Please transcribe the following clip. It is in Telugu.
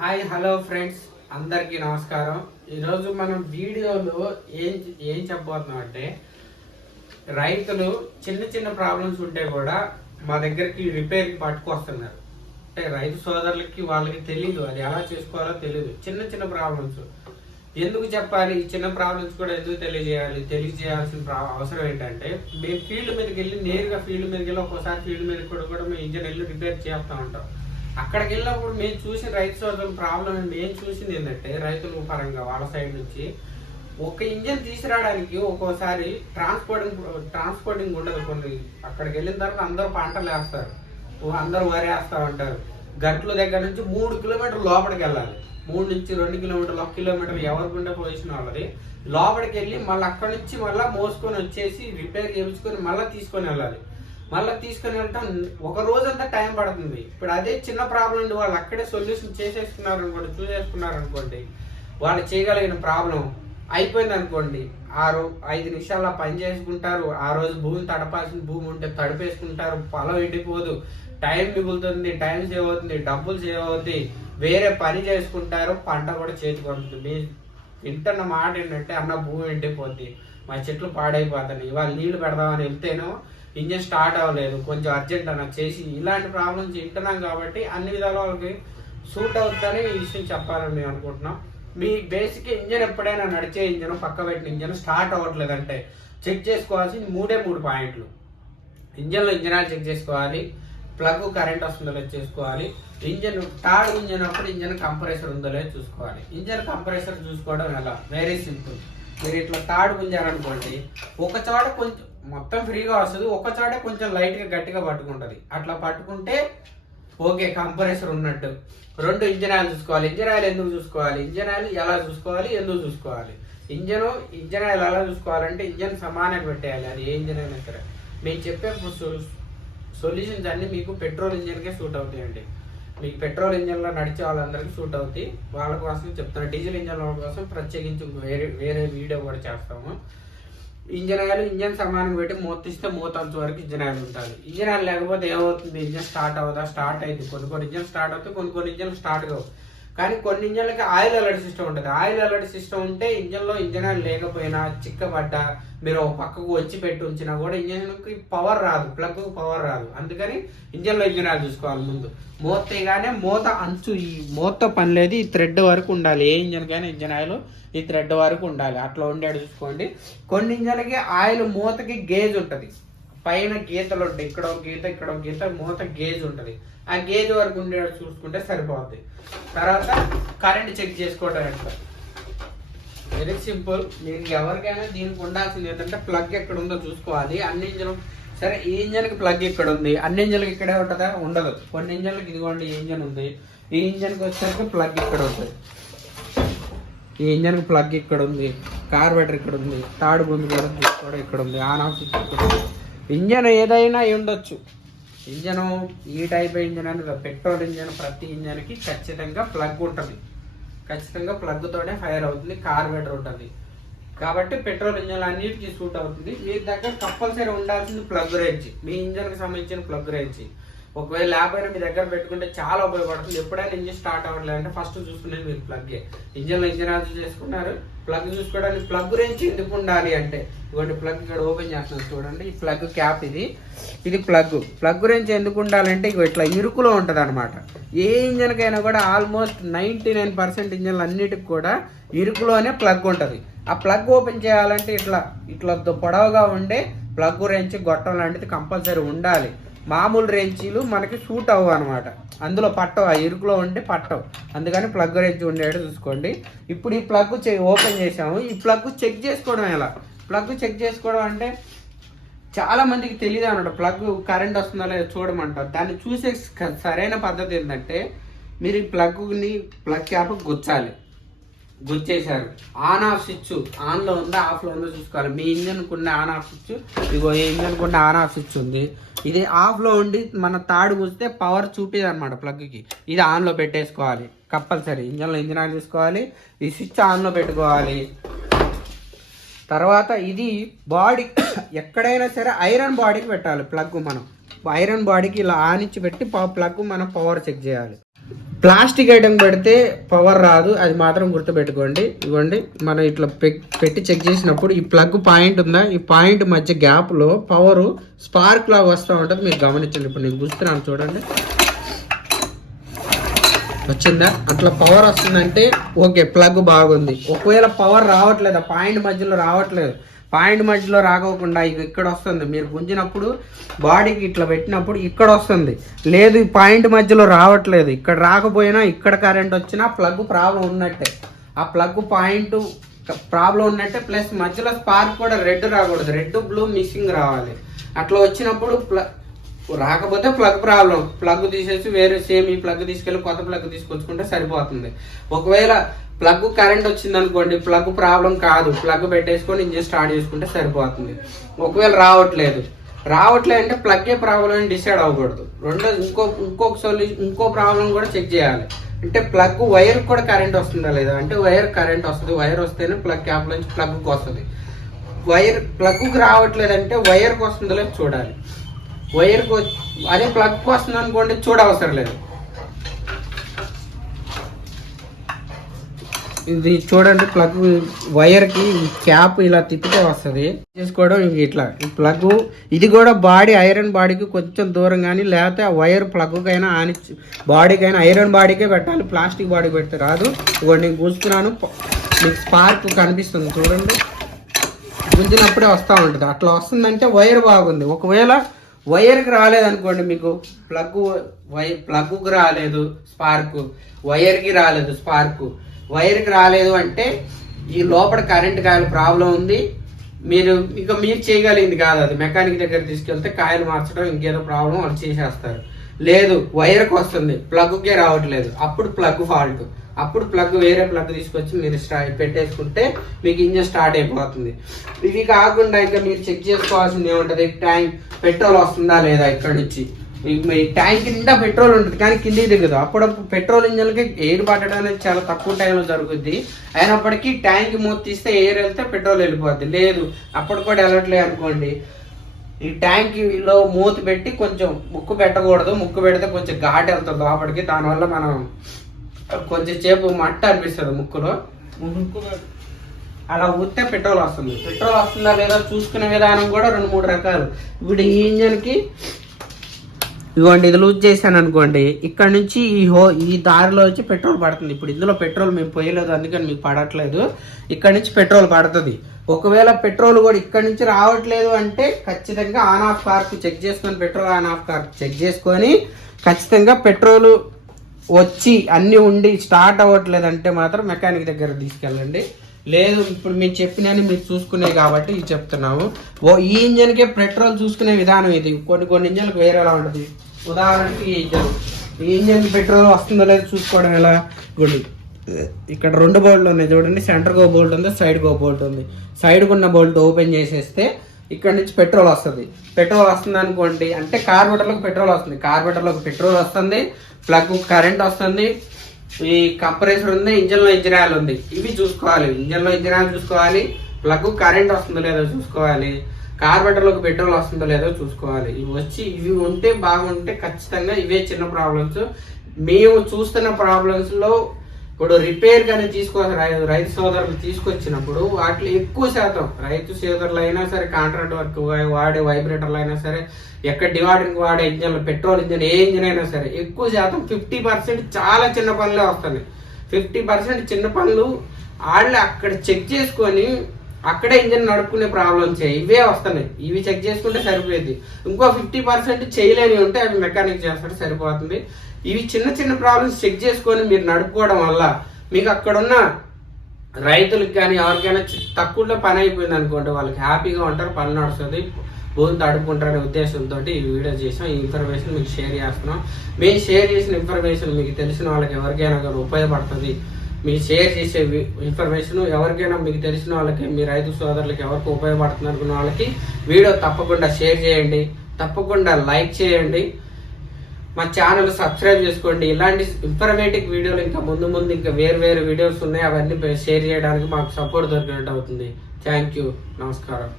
హాయ్ హలో ఫ్రెండ్స్, అందరికీ నమస్కారం. ఈరోజు మనం వీడియోలో ఏం చెప్పబోతున్నాం అంటే, రైతులు చిన్న చిన్న ప్రాబ్లమ్స్ ఉంటే కూడా మా దగ్గరికి రిపేర్కి పట్టుకొస్తున్నారు. అంటే రైతు సోదరులకి వాళ్ళకి తెలియదు, అది ఎలా చేసుకోవాలో తెలియదు. చిన్న చిన్న ప్రాబ్లమ్స్ ఎందుకు చెప్పాలి, ఈ చిన్న ప్రాబ్లమ్స్ కూడా ఎందుకు తెలియజేయాల్సిన అవసరం ఏంటంటే, మేము ఫీల్డ్ మీదకి వెళ్ళి నేరుగా ఫీల్డ్ మీదకి వెళ్ళి ఒక్కోసారి ఫీల్డ్ మీద కూడా మేము ఇంజన్ వెళ్ళి రిపేర్ చేస్తూ ఉంటాం. అక్కడికి వెళ్ళినప్పుడు మేము చూసిన రైతు సోదరుల ప్రాబ్లం మేము చూసింది ఏంటంటే, రైతుల పరంగా వాళ్ళ సైడ్ నుంచి ఒక ఇంజన్ తీసుకురావడానికి ఒక్కోసారి ట్రాన్స్పోర్టింగ్ ఉండదు. కొన్ని అక్కడికి వెళ్ళిన తర్వాత అందరూ పంటలు వేస్తారు, అందరూ వరి వేస్తూ ఉంటారు. గట్ల దగ్గర నుంచి 3 కిలోమీటర్లు లోపలికి వెళ్ళాలి. 3 నుంచి 2 కిలోమీటర్లు, 1 కిలోమీటర్ ఎవరికి ఉండే పొజిషన్ వాళ్ళది. లోపలికి వెళ్ళి మళ్ళీ అక్కడి నుంచి మళ్ళీ మోసుకొని వచ్చేసి రిపేర్ చేయించుకొని మళ్ళీ తీసుకొని వెళ్ళాలి. మళ్ళీ తీసుకొని వెళ్తాం, ఒక రోజంతా టైం పడుతుంది. ఇప్పుడు అదే చిన్న ప్రాబ్లం ఉండి వాళ్ళు అక్కడే సొల్యూషన్ చూసేసుకున్నారు అనుకోండి, వాళ్ళు చేయగలిగిన ప్రాబ్లం అయిపోయింది అనుకోండి, 5 నిమిషాల్లో పని చేసుకుంటారు. ఆ రోజు భూమిని తడపాల్సిన భూమి ఉంటే తడిపేసుకుంటారు, పొలం ఎండిపోదు, టైం మిగులుతుంది, టైం సేవ్ అవుతుంది, డబ్బులు సేవ్ అవుతుంది, వేరే పని చేసుకుంటారు, పంట కూడా చేతికి వస్తుంది. మీ వింటున్న మాట ఏంటంటే, అన్న భూమి ఎండిపోద్ది, మా చెట్లు పాడైపోతాయి, ఇవాళ నీళ్లు పెడదామని వెళ్తేనో ఇంజన్ స్టార్ట్ అవ్వలేదు, కొంచెం అర్జెంట్ అన్న చేసి, ఇలాంటి ప్రాబ్లమ్స్ వింటున్నాం కాబట్టి అన్ని విధాలు వాళ్ళకి సూట్ అవుతుందని ఈ విషయం చెప్పాలని మేము అనుకుంటున్నాం. మీ బేసిక్ ఇంజన్ ఎప్పుడైనా నడిచే ఇంజన్, పక్క పెట్టిన ఇంజన్ స్టార్ట్ అవ్వట్లేదంటే చెక్ చేసుకోవాల్సింది 3 పాయింట్లు. ఇంజన్లో ఇంజన్ ఆయిల్ చెక్ చేసుకోవాలి, ప్లగ్ కరెంట్ వస్తుందో లేదో చేసుకోవాలి, ఇంజన్ థర్డ్ ఇంజన్ అప్పుడు ఇంజన్ కంప్రెసర్ ఉందో లేదో చూసుకోవాలి. ఇంజన్ కంప్రెసర్ చూసుకోవడం ఎలా, వెరీ సింపుల్. మీరు ఇట్లా తాడు గుంజారనుకోండి, ఒక చోట కొంచెం మొత్తం ఫ్రీగా వస్తుంది, ఒక చోట కొంచెం లైట్గా గట్టిగా పట్టుకుంటుంది. అట్లా పట్టుకుంటే ఓకే, కంప్రెసర్ ఉన్నట్టు. 2 ఇంజన్ ఆయిల్ చూసుకోవాలి. ఇంజన్ ఆయిల్ ఎందుకు చూసుకోవాలి, ఇంజన్ ఆయిల్ ఎలా చూసుకోవాలి, ఎందుకు చూసుకోవాలి. ఇంజన్ ఆయిల్ ఎలా చూసుకోవాలంటే, ఇంజన్ సమానంగా పెట్టేయాలి, అది ఏ ఇంజన్ అయినా సరే. మేము చెప్పే సొల్యూషన్స్ అన్ని మీకు పెట్రోల్ ఇంజన్కే సూట్ అవుతాయండి. మీకు పెట్రోల్ ఇంజన్లో నడిచే వాళ్ళందరికీ సూట్ అవుతాయి. వాళ్ళ కోసం చెప్తాను. డీజిల్ ఇంజన్ కోసం ప్రత్యేకించి వేరే వీడియో కూడా చేస్తాము. ఇంజన్ సమానంగా పెట్టి మూత తీస్తే మూత అంచు వరకు ఇంజన్ ఆయిల్ ఉంటుంది. ఇంజన్ ఆయిల్ లేకపోతే ఏమవుతుంది, ఇంజన్ స్టార్ట్ అవుతా, స్టార్ట్ అయింది. కొన్ని ఇంజన్ స్టార్ట్ అవుతాయి, కొన్ని ఇంజన్లు స్టార్ట్ కావు. కానీ కొన్ని ఇంజన్లకి ఆయిల్ అలర్ట్ సిస్టమ్ ఉంటుంది. ఆయిల్ అలర్ట్ సిస్టమ్ ఉంటే ఇంజన్లో ఇంజన్ ఆయిల్ లేకపోయినా, చిక్కబడ్డా, మీరు ఒక పక్కకు వచ్చి పెట్టి ఉంచినా కూడా ఇంజన్కి పవర్ రాదు, ప్లగ్ పవర్ రాదు. అందుకని ఇంజన్లో ఇంజన్ ఆయిల్ చూసుకోవాలి ముందు. మూత తీయగానే మూత అంచు, ఈ మూత పని లేదు, ఈ థ్రెడ్ వరకు ఉండాలి. ఏ ఇంజన్ కానీ ఇంజన్ ఆయిల్ ఈ థ్రెడ్ వరకు ఉండాలి, అట్లా ఉండేది చూసుకోండి. కొన్ని ఇంజన్లకి ఆయిల్ మూతకి గేజ్ ఉంటుంది, పైన గీతలు ఉంటాయి, ఇక్కడ ఒక గీత, ఇక్కడ ఒక గీత, మూత గేజ్ ఉంటుంది. ఆ గేజ్ వరకు ఉండేది చూసుకుంటే సరిపోద్ది. తర్వాత కరెంట్ చెక్ చేసుకోవడం ఎట్లా, వెరీ సింపుల్. మీరు ఎవరికైనా దీనికి ఉండాల్సింది ఏంటంటే, ప్లగ్ ఎక్కడ ఉందో చూసుకోవాలి. అన్ని ఇంజన్ సరే, ఈ ఇంజన్కి ప్లగ్ ఇక్కడ ఉంది, అన్ని ఇంజన్లకి ఇక్కడే ఉంటుందా, ఉండదు. కొన్ని ఇంజన్లకి ఇదిగోండి ఈ ఇంజన్ ఉంది, ఈ ఇంజన్కి వచ్చేసరికి ప్లగ్ ఇక్కడ ఉంటుంది, ఈ ఇంజన్కి ప్లగ్ ఇక్కడ ఉంది, కార్బోరేటర్ ఇక్కడ ఉంది, తాడు గుండు కూడా ఇక్కడ ఉంది, ఆన్ ఆఫ్ స్విచ్ ఇక్కడ ఉంది. ఇంజన్ ఏదైనా ఉండొచ్చు. ఇంజను ఈ టైప్ ఇంజన్ అని పెట్రోల్ ఇంజన్, ప్రతి ఇంజన్కి ఖచ్చితంగా ప్లగ్ ఉంటుంది, ఖచ్చితంగా ప్లగ్తోనే ఫైర్ అవుతుంది. కార్బోరేటర్ ఉంటుంది కాబట్టి పెట్రోల్ ఇంజన్ అన్నిటికీ సూట్ అవుతుంది. మీ దగ్గర కంపల్సరీ ఉండాల్సింది ప్లగ్ రేంజ్, మీ ఇంజన్కి సంబంధించిన ప్లగ్ రేంజ్. ఒకవేళ లేకపోయినా మీ దగ్గర పెట్టుకుంటే చాలా ఉపయోగపడుతుంది. ఎప్పుడైనా ఇంజిన్ స్టార్ట్ అవ్వట్లేదు అంటే ఫస్ట్ చూసుకునేది మీరు ప్లగ్గే. ఇంజన్లో ఇంజన్ ఆయిల్ చేసుకున్నారు, ప్లగ్ చూసుకోవడానికి ప్లగ్ రేంజ్ ఎందుకు ఉండాలి అంటే, ఇటువంటి ప్లగ్ ఇక్కడ ఓపెన్ చేస్తున్నాను చూడండి. ఈ ప్లగ్ క్యాప్ ఇది ప్లగ్ రేంజ్ ఎందుకు ఉండాలంటే, ఇట్లా ఇరుకులో ఉంటుంది అనమాట. ఏ ఇంజన్కైనా కూడా ఆల్మోస్ట్ 99% ఇంజన్లు అన్నిటికి కూడా ఇరుకులోనే ప్లగ్ ఉంటుంది. ఆ ప్లగ్ ఓపెన్ చేయాలంటే ఇట్లా పొడవుగా ఉండే ప్లగ్ రేంజ్, గొట్టం లాంటిది కంపల్సరీ ఉండాలి. మామూలు రేంచీలు మనకి సూట్ అవ్వు అనమాట, అందులో పట్టవు, ఆ ఇరుకులో ఉంటే పట్టవు. అందుకని ప్లగ్ రేంజ్ ఉండేది చూసుకోండి. ఇప్పుడు ఈ ప్లగ్ ఓపెన్ చేసాము. ఈ ప్లగ్ చెక్ చేసుకోవడం ఎలా, ప్లగ్ చెక్ చేసుకోవడం అంటే చాలా మందికి తెలియదు అన్నమాట. ప్లగ్ కరెంట్ వస్తుందా లేదా చూడమంటారు. దాన్ని చూసే సరైన పద్ధతి ఏంటంటే, మీరు ఈ ప్లగ్ క్యాప్ గుచ్చేశారు, ఆన్ ఆఫ్ స్విచ్ ఆన్లో ఉందా ఆఫ్లో ఉందో చూసుకోవాలి. మీ ఇంజన్కు ఉన్న ఆన్ ఆఫ్ స్విచ్, ఇగో ఈ ఇంజన్కు ఉన్న ఆన్ ఆఫ్ స్విచ్ ఉంది, ఇది ఆఫ్లో ఉండి మన తాడు గుస్తే పవర్ చూపేది అనమాట ప్లగ్కి. ఇది ఆన్లో పెట్టేసుకోవాలి కంపల్సరీ. ఇంజన్లో ఇంజన్ ఆన్ చేసుకోవాలి, ఈ స్విచ్ ఆన్లో పెట్టుకోవాలి. తర్వాత ఇది బాడీ, ఎక్కడైనా సరే ఐరన్ బాడీకి పెట్టాలి ప్లగ్. మనం ఐరన్ బాడీకి ఇలా ఆనిచ్చి పెట్టి ప్లగ్ మనం పవర్ చెక్ చేయాలి. ప్లాస్టిక్ ఐటెం పెడితే పవర్ రాదు, అది మాత్రం గుర్తుపెట్టుకోండి. ఇవ్వండి, మనం ఇట్లా పెట్టి చెక్ చేసినప్పుడు ఈ ప్లగ్ పాయింట్ ఉందా, ఈ పాయింట్ మధ్య గ్యాప్లో పవర్ స్పార్క్ లాగా వస్తూ ఉంటుంది. మీరు గమనించండి. ఇప్పుడు నేను గుర్తున్నాను చూడండి, వచ్చిందా? అట్లా పవర్ వస్తుందంటే ఓకే, ప్లగ్ బాగుంది. ఒకవేళ పవర్ రావట్లేదు, పాయింట్ మధ్యలో రావట్లేదు, పాయింట్ మధ్యలో రాకోకుండా ఇక్కడ వస్తుంది. మీరు గుంజినప్పుడు బాడీకి ఇట్లా పెట్టినప్పుడు ఇక్కడ వస్తుంది. లేదు ఈ పాయింట్ మధ్యలో రావట్లేదు, ఇక్కడ రాకపోయినా ఇక్కడ కరెంట్ వచ్చినా ప్లగ్ ప్రాబ్లం ఉన్నట్టే. ఆ ప్లగ్ పాయింట్ ప్రాబ్లం ఉన్నట్టే. ప్లస్ మధ్యలో స్పార్క్ కూడా రెడ్ రాకూడదు, రెడ్ బ్లూ మిక్సింగ్ రావాలి. అట్లా వచ్చినప్పుడు రాకపోతే ప్లగ్ ప్రాబ్లం. ప్లగ్ తీసేసి వేరే సేమ్ ఈ ప్లగ్ తీసుకెళ్ళి కొత్త ప్లగ్ తీసుకొచ్చుకుంటే సరిపోతుంది. ఒకవేళ ప్లగ్ కరెంట్ వచ్చింది అనుకోండి, ప్లగ్ ప్రాబ్లం కాదు, ప్లగ్ పెట్టేసుకొని ఇంజిన్ స్టార్ట్ చేసుకుంటే సరిపోతుంది. ఒకవేళ రావట్లేదు అంటే ప్లగ్గే ప్రాబ్లం అని డిసైడ్ అవ్వకూడదు. రెండోది ఇంకొక సొల్యూషన్, ఇంకో ప్రాబ్లం కూడా చెక్ చేయాలి. అంటే ప్లగ్ వైర్ కూడా కరెంట్ వస్తుందా లేదా అంటే వైర్ కరెంట్ వస్తుంది. వైర్ వస్తేనే ప్లగ్ క్యాప్ నుంచి ప్లగ్కి వస్తుంది. వైర్ ప్లగ్కి రావట్లేదంటే వైర్కి వస్తుందో లేదు చూడాలి. వైర్కి అదే ప్లగ్కి వస్తుంది అనుకోండి, చూడవసరం లేదు. ఇది చూడండి, ప్లగ్ వైర్కి క్యాప్ ఇలా తిప్పితే వస్తుంది చేసుకోవడం. ఇంక ఇట్లా ప్లగ్ ఇది కూడా బాడీ ఐరన్ బాడీకి కొంచెం దూరం కానీ, లేకపోతే ఆ వైర్ ప్లగ్కైనా ఆని బాడీకైనా ఐరన్ బాడీకే పెట్టాలి. ప్లాస్టిక్ బాడీ పెడితే రాదు. ఇవ్వండి, నేను గుంజుతున్నాను, మీకు స్పార్క్ కనిపిస్తుంది చూడండి, గుంజినప్పుడే వస్తూ ఉంటుంది. అట్లా వస్తుందంటే వైర్ బాగుంది. ఒకవేళ వైర్కి రాలేదనుకోండి, మీకు ప్లగ్కి రాలేదు స్పార్క్, వైర్కి రాలేదు స్పార్క్, వైర్కి రాలేదు అంటే ఈ లోపల కరెంట్ కాయల ప్రాబ్లం ఉంది. మీరు చేయగలిగింది కాదు అది. మెకానిక్ దగ్గర తీసుకెళ్తే కాయలు మార్చడం ఇంకేదో ప్రాబ్లం వాళ్ళు చేసేస్తారు. లేదు వైర్కి వస్తుంది, ప్లగ్కే రావట్లేదు, అప్పుడు ప్లగ్ ఫాల్ట్. అప్పుడు ప్లగ్ వేరే ప్లగ్ తీసుకొచ్చి మీరు పెట్టేసుకుంటే మీకు ఇంజిన్ స్టార్ట్ అయిపోతుంది. ఇవి కాకుండా ఇంకా మీరు చెక్ చేసుకోవాల్సింది ఏముంటుంది, ట్యాంక్ పెట్రోల్ వస్తుందా లేదా. ఇక్కడ నుంచి ఈ ట్యాంక్ నిండా పెట్రోల్ ఉంటుంది కానీ కిందికి దిగదు. అప్పుడప్పుడు పెట్రోల్ ఇంజన్లకి ఎయిర్ పట్టడం అనేది చాలా తక్కువ టైంలో జరుగుద్ది. అయినప్పటికీ ట్యాంక్ మూత తీస్తే ఎయిర్ వెళ్తే పెట్రోల్ వెళ్ళిపోద్ది. లేదు అప్పుడు కూడా వెళ్ళట్లేదు అనుకోండి, ఈ ట్యాంక్లో మూత పెట్టి కొంచెం ముక్కు పెట్టకూడదు. ముక్కు పెడితే కొంచెం ఘాటు వెళ్తుంది లోపలికి. దానివల్ల మనం కొంచెం సేపు మట్ట అనిపిస్తుంది ముక్కులో. అలా ఊస్తే పెట్రోల్ వస్తుంది. పెట్రోల్ వస్తుందా లేదా చూసుకునే విధానం కూడా 2-3 రకాలు. ఇప్పుడు ఈ ఇంజన్కి ఇవ్వండి, ఇది లూజ్ చేశాను అనుకోండి, ఇక్కడ నుంచి ఈ దారిలో వచ్చి పెట్రోల్ పడుతుంది. ఇప్పుడు ఇందులో పెట్రోల్ మేము పోయలేదు అందుకని మీకు పడట్లేదు. ఇక్కడ నుంచి పెట్రోల్ పడుతుంది. ఒకవేళ పెట్రోల్ కూడా ఇక్కడ నుంచి రావట్లేదు అంటే ఖచ్చితంగా ఆన్ ఆఫ్ కార్క్ చెక్ చేసుకొని, petrol on off cork check చేసుకొని ఖచ్చితంగా పెట్రోల్ వచ్చి అన్నీ ఉండి స్టార్ట్ అవ్వట్లేదు అంటే మాత్రం మెకానిక్ దగ్గర తీసుకెళ్ళండి. లేదు ఇప్పుడు మీరు చెప్పినని మీరు చూసుకునే కాబట్టి ఇది చెప్తున్నాము. ఈ ఇంజన్కే పెట్రోల్ చూసుకునే విధానం ఇది. కొన్ని ఇంజన్లకు వేరేలా ఉంటుంది. ఉదాహరణకి ఈ ఇంజన్కి పెట్రోల్ వస్తుందో లేదో చూసుకోవడం ఎలా. ఇక్కడ 2 బోల్ట్లు ఉన్నాయి చూడండి, సెంటర్కి ఒక బోల్ట్ ఉంది, సైడ్కి ఒక బోల్ట్ ఉంది. సైడ్కి ఉన్న బోల్ట్ ఓపెన్ చేసేస్తే ఇక్కడ నుంచి పెట్రోల్ వస్తుంది. పెట్రోల్ వస్తుంది అనుకోండి అంటే కార్బోరేటర్లకు పెట్రోల్ వస్తుంది, కార్బోరేటర్లకు పెట్రోల్ వస్తుంది, ప్లగ్ కరెంట్ వస్తుంది, ఈ కంప్రెసర్ ఉంది, ఇంజన్లో ఇంజిన్ ఆయిల్ ఉంది. ఇవి చూసుకోవాలి. ఇంజన్లో ఇంజిన్ ఆయిల్ చూసుకోవాలి, ప్లగ్ కరెంట్ వస్తుందో లేదో చూసుకోవాలి, కార్బోరేటర్లోకి పెట్రోల్ వస్తుందో లేదో చూసుకోవాలి. ఇవి ఉంటే బాగుంటే ఖచ్చితంగా ఇవే చిన్న ప్రాబ్లమ్స్. మేము చూస్తున్న ప్రాబ్లమ్స్లో ఇప్పుడు రిపేర్ కానీ రైతు సోదరులు తీసుకొచ్చినప్పుడు వాటిలో ఎక్కువ శాతం రైతు సోదరులు అయినా సరే, కాంట్రాక్ట్ వర్క్ వాడే వైబ్రేటర్లు అయినా సరే, ఎక్కడ డివైడింగ్ వాడే ఇంజన్లు, పెట్రోల్ ఇంజన్ ఏ ఇంజన్ అయినా సరే ఎక్కువ శాతం 50% చాలా చిన్న పనులే వస్తున్నాయి. 50% చిన్న పనులు వాళ్ళు అక్కడ చెక్ చేసుకొని అక్కడే ఇంజన్ నడుపుకునే ప్రాబ్లమ్స్ ఇవే వస్తున్నాయి. ఇవి చెక్ చేసుకుంటే సరిపోయింది. ఇంకో 50% చేయలేని ఉంటే అవి మెకానిక్ చేస్తాడు సరిపోతుంది. ఇవి చిన్న ప్రాబ్లమ్స్ చెక్ చేసుకొని మీరు నడుపుకోవడం వల్ల మీకు అక్కడున్న రైతులకు కానీ ఎవరికైనా తక్కువలో పని అయిపోయింది అనుకోండి, వాళ్ళకి హ్యాపీగా ఉంటారు, పని నడుస్తుంది, భూమి తడుపుకుంటారనే ఉద్దేశంతో ఈ వీడియో చేసాం. ఈ ఇన్ఫర్మేషన్ మీకు షేర్ చేస్తున్నాం. మేము షేర్ చేసిన ఇన్ఫర్మేషన్ మీకు తెలిసిన వాళ్ళకి ఎవరికైనా కానీ ఉపయోగపడుతుంది. మీరు షేర్ చేసే ఇన్ఫర్మేషన్ ఎవరికైనా మీకు తెలిసిన వాళ్ళకి, మీ రైతు సోదరులకి ఎవరికి ఉపయోగపడుతుంది అనుకున్న వాళ్ళకి వీడియో తప్పకుండా షేర్ చేయండి, తప్పకుండా లైక్ చేయండి, మా ఛానల్ సబ్స్క్రైబ్ చేసుకోండి. ఇలాంటి ఇన్ఫర్మేటివ్ వీడియోలు ఇంకా ముందు ఇంకా వేరు వీడియోస్ ఉన్నాయి, అవన్నీ షేర్ చేయడానికి మాకు సపోర్ట్ దొరికినట్టు అవుతుంది. థ్యాంక్ యూ, నమస్కారం.